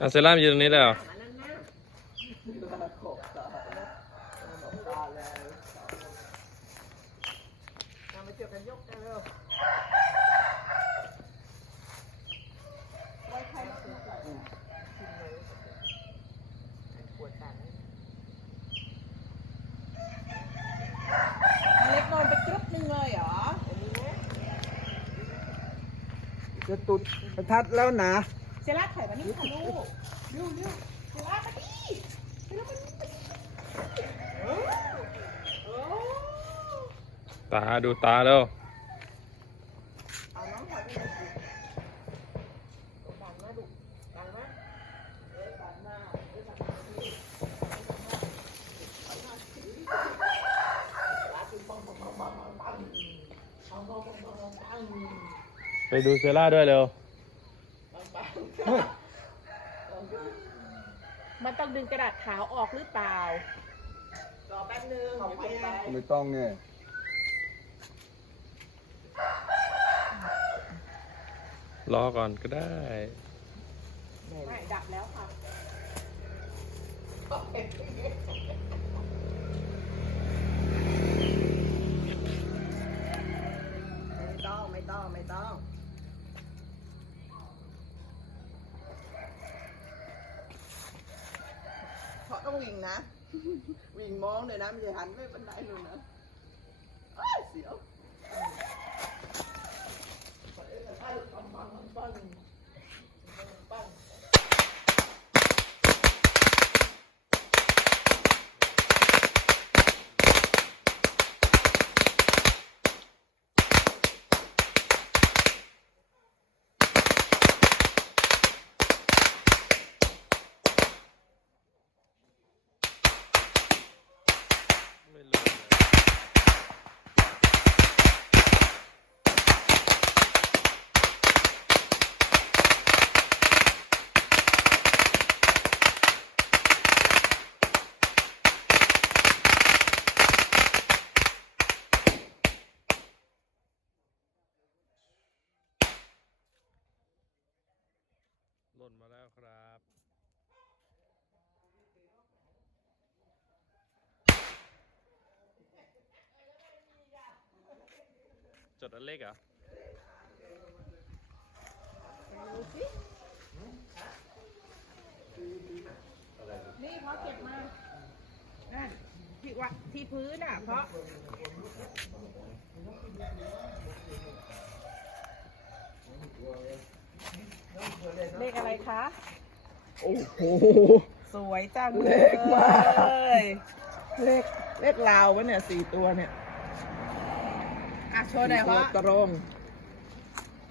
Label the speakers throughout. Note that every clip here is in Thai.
Speaker 1: อาเซล่ามยืนตรงนี้แล้ว
Speaker 2: มาเจอกันยกกันเร็วปวดตัง
Speaker 3: เล็กนอนไปกรึบนึงเลยเหรอ
Speaker 2: จะตุดประทัดแล้วนะ
Speaker 3: เซล่าถอยมานี่ค่ะลูกเร็วเร็วเซล่ามาดิเซล่ามาดิโอ้โอ้
Speaker 1: ตาดูตาแล้ว
Speaker 3: เอาน้องถอยไปหน่อยสิดันมาดุดันมาเอ้ยดันมาเอ้ยดันมาดิ
Speaker 1: ไปดูเซล่าด้วยเร็ว
Speaker 3: มันต้องดึงกระดาษขาวออกหรือเปล่า ร
Speaker 2: อแป๊บนึง
Speaker 3: เอาไปไป
Speaker 2: ไม่ต้องเนี่ย
Speaker 1: รอก่อนก็ได้
Speaker 3: ไม่ดับแล้วค่ะ
Speaker 2: ไม่ต้องไม่ต้องไม่ต้องเพราะ ต้องวิ่งนะ วิ่งมองเลยนะไม่ใช่หันไปบันไดนู่นนะเอ้ยเสียว
Speaker 1: จดอันเล็กเหรอ
Speaker 3: นี่เพราะเก็บมานั่นที่วะที่พื้นอะ เพราะเลขอะไรคะ
Speaker 2: โอ้โห
Speaker 3: สวยจัง
Speaker 2: เลขมาก
Speaker 3: ย
Speaker 2: เลขเลขลาววะเนี่ยสี่ตัวเนี่ย
Speaker 3: อะโชว์หน่อยเพราะ
Speaker 2: ตรง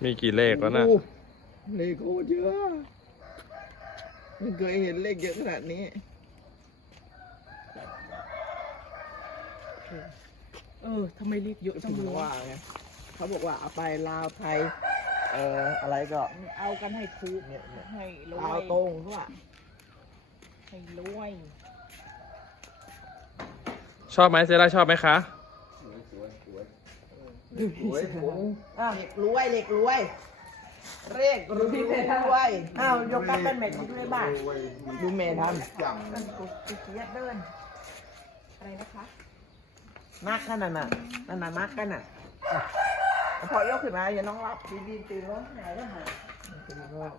Speaker 1: มีกี่เลขวะน่ะ
Speaker 2: โอ้โหเลขโคตรเยอะไม่เคยเห็นเลขเยอะขนาดนี้
Speaker 3: เออทำไมเลขเยอะ
Speaker 2: ก็
Speaker 3: จัง
Speaker 2: ถึง
Speaker 3: เลย
Speaker 2: ว่าไงเขาบอกว่าเอาไปลาวไทย เอ่ออะไรก็
Speaker 3: เอากันให้คู
Speaker 2: เนี่ยเนี่ย
Speaker 3: ให้รว
Speaker 2: ลาวยตรงเขาว่า
Speaker 3: ให้รวย
Speaker 1: ชอบไหมเซล่าชอบไหมคะ
Speaker 2: อะเหล็กรวยเล็กรวยเลขรวย
Speaker 3: อ้าวยกกันเป็นเม็ดด้วยบ้าง
Speaker 2: ดูเมย์ท
Speaker 3: นั่นกูเกียดเดิน อะไรนะคะำ
Speaker 2: นักขนาดน่ะนั่นน่ะนักกันน่ะพอยกขึ้นมาอย่าน้องรับดีดีตื่นแล้วหายแล้วหายตื่นแล้ว